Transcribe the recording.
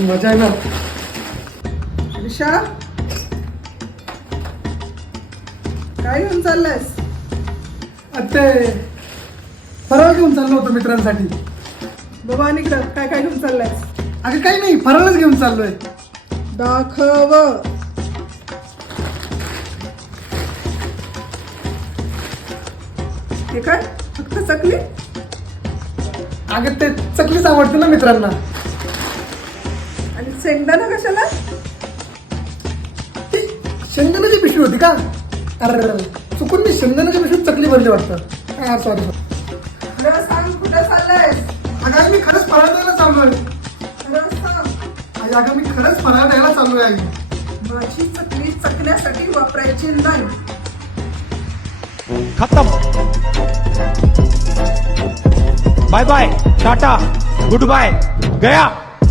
मजा आहे ना. ऋषा, काय घेऊन चाललायस? ते फराळ घेऊन चाललो होतो मित्रांसाठी. बाबा इकडं काय काय घेऊन चाललायस? अगं काही नाही, फराळच घेऊन चाललोय. दाखव. हे काय फक्त चकली? अगं ते चकलीच आवडते ना मित्रांना. आणि शेंगदाणा कशाला? ती शेंगदाण्याची पिशवी होती का? अरे चुकून मी शेंगदाण्याच्या पिशवीत चकली भरली वाटतं. सॉरी. खरं सांग, कुठं चाललायस? अगं मी खरंच फराळ द्यायला चाललोय. खरं सांग. अगं मी खरंच फराळ द्यायला चाललोय आई. माझी चकली चकण्यासाठी वापरायची नाही. खत्म. Bye bye, tata, goodbye, गया.